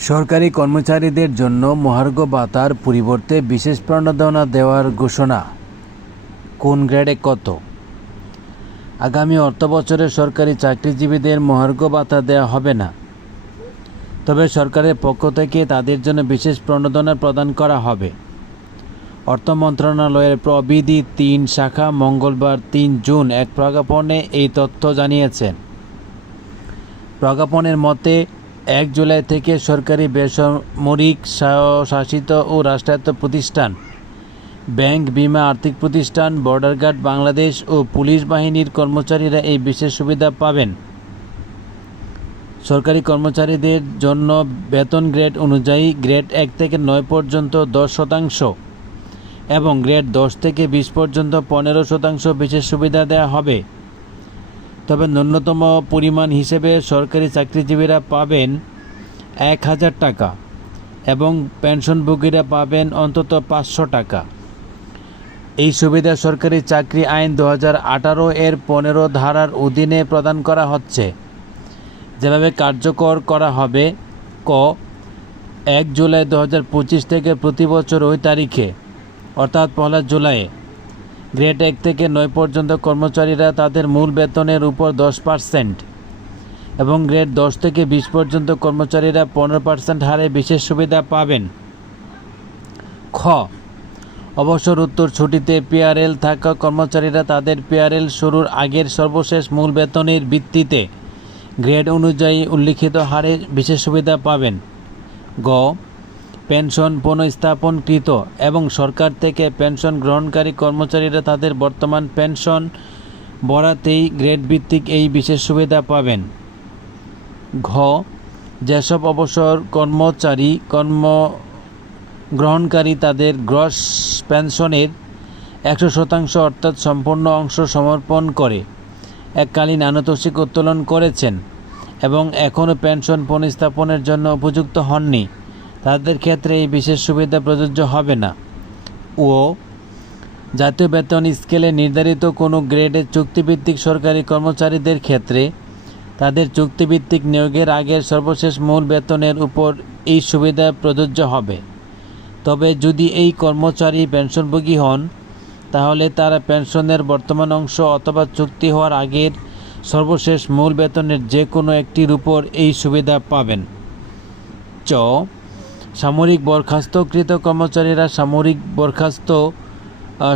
সরকারি কর্মচারীদের জন্য মহার্ঘ ভাতার পরিবর্তে বিশেষ প্রণোদনা দেওয়ার ঘোষণা। কোন গ্রেডে কত? আগামী অর্থবছরে সরকারি চাকরিজীবীদের মহার্ঘ ভাতা দেওয়া হবে না। তবে সরকারের পক্ষ থেকে তাদের জন্য বিশেষ প্রণোদনা প্রদান করা হবে। অর্থ মন্ত্রণালয়ের প্রবিধি তিন শাখা মঙ্গলবার তিন জুন এক প্রজ্ঞাপনে এই তথ্য জানিয়েছেন। প্রজ্ঞাপনের মতে এক জুলাই থেকে সরকারি বেসামরিক স্বা- শাসিত ও রাষ্ট্রায়ত্ত প্রতিষ্ঠান, ব্যাংক বিমা আর্থিক প্রতিষ্ঠান, বর্ডার গার্ড বাংলাদেশ ও পুলিশ বাহিনীর কর্মচারীরা এই বিশেষ সুবিধা পাবেন। সরকারি কর্মচারীদের জন্য বেতন গ্রেড অনুযায়ী গ্রেড এক থেকে নয় পর্যন্ত দশ শতাংশ এবং গ্রেড দশ থেকে বিশ পর্যন্ত পনেরো শতাংশ বিশেষ সুবিধা দেওয়া হবে। তবে ন্যূনতম পরিমাণ হিসেবে সরকারি চাকরিজীবীরা পাবেন এক হাজার টাকা এবং পেনশনভোগীরা পাবেন অন্তত পাঁচশো টাকা। এই সুবিধা সরকারি চাকরি আইন দু হাজার আঠারো এর পনেরো ধারার অধীনে প্রদান করা হচ্ছে। যেভাবে কার্যকর করা হবে, ক, এক জুলাই দু হাজার পঁচিশ থেকে প্রতি বছর ওই তারিখে, অর্থাৎ পহেলা জুলাই গ্রেড এক থেকে নয় পর্যন্ত কর্মচারীরা তাদের মূল বেতনের উপর দশ পার্সেন্ট এবং গ্রেড দশ থেকে বিশ পর্যন্ত কর্মচারীরা পনেরো পার্সেন্ট হারে বিশেষ সুবিধা পাবেন। খ। অবসর উত্তর ছুটিতে পিআরএল থাকা কর্মচারীরা তাদের পিআরএল শুরুর আগের সর্বশেষ মূল বেতনের ভিত্তিতে গ্রেড অনুযায়ী উল্লিখিত হারে বিশেষ সুবিধা পাবেন। গ। পেনশন পুনঃস্থাপনকৃত এবং সরকার থেকে পেনশন গ্রহণকারী কর্মচারীরা তাদের বর্তমান পেনশন বরাতেই গ্রেড ভিত্তিক এই বিশেষ সুবিধা পাবেন। ঘ, যেসব অবসর কর্মচারী কর্ম গ্রহণকারী তাদের গ্রস পেনশনের একশো শতাংশ অর্থাৎ সম্পূর্ণ অংশ সমর্পণ করে। এককালীন আনুতোষিক উত্তোলন করেছেন এবং এখনও পেনশন পুনঃস্থাপনের জন্য উপযুক্ত হননি। তাদের ক্ষেত্রে এই বিশেষ সুবিধা প্রযোজ্য হবে না। ও জাতীয় বেতন স্কেলে নির্ধারিত কোনো গ্রেডের চুক্তিভিত্তিক সরকারি কর্মচারীদের ক্ষেত্রে তাদের চুক্তিভিত্তিক নিয়োগের আগের সর্বশেষ মূল বেতনের উপর এই সুবিধা প্রযোজ্য হবে। তবে যদি এই কর্মচারী পেনশনভোগী হন, তাহলে তারা পেনশনের বর্তমান অংশ অথবা চুক্তি হওয়ার আগের সর্বশেষ মূল বেতনের যে কোনো একটির উপর এই সুবিধা পাবেন। চ সামরিক বরখাস্তকৃত কর্মচারীরা সামরিক বরখাস্ত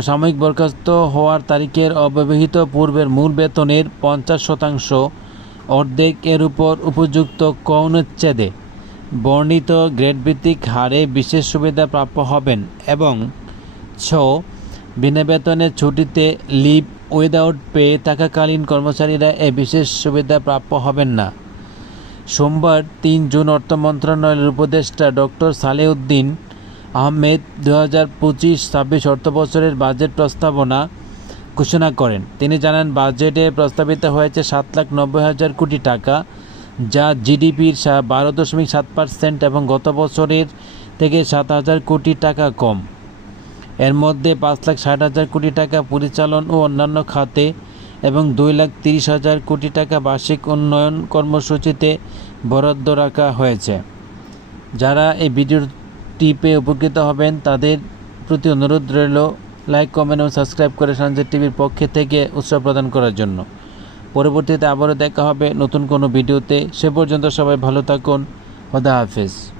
সাময়িক বরখাস্ত হওয়ার তারিখের অব্যবহিত পূর্বের মূল বেতনের পঞ্চাশ শতাংশ অর্ধেক এর উপর উপযুক্ত ক অনুচ্ছেদে বর্ণিত গ্রেডভিত্তিক হারে বিশেষ সুবিধা প্রাপ্য হবেন এবং ছ, বিনা বেতনের ছুটিতে লিভ উইদাউট পে থাকাকালীন কর্মচারীরা এ বিশেষ সুবিধা প্রাপ্য হবেন না। সোমবার তিন জুন অর্থ মন্ত্রণালয়ের উপদেষ্টা ডক্টর সালেউদ্দিন আহমেদ দু হাজার পঁচিশ ছাব্বিশ অর্থবছরের বাজেট প্রস্তাবনা ঘোষণা করেন। তিনি জানান, বাজেটে প্রস্তাবিত হয়েছে সাত লাখ নব্বই হাজার কোটি টাকা, যা জিডিপির বারো দশমিক সাত পার্সেন্ট এবং গত বছরের থেকে সাত হাজার কোটি টাকা কম। এর মধ্যে পাঁচ লাখ ষাট হাজার কোটি টাকা পরিচালন ও অন্যান্য খাতে এবং দুই লাখ তিরিশ হাজার কোটি টাকা বার্ষিক উন্নয়ন কর্মসূচিতে বরাদ্দ রাখা হয়েছে। যারা এই ভিডিওটি পেয়ে উপকৃত হবেন, তাদের প্রতি অনুরোধ রইল লাইক, কমেন্ট এবং সাবস্ক্রাইব করে সঞ্জয় টিভির পক্ষে থেকে উৎসাহ প্রদান করার জন্য। পরবর্তীতে আবারও দেখা হবে নতুন কোনো ভিডিওতে। সে পর্যন্ত সবাই ভালো থাকুন। খোদা হাফেজ।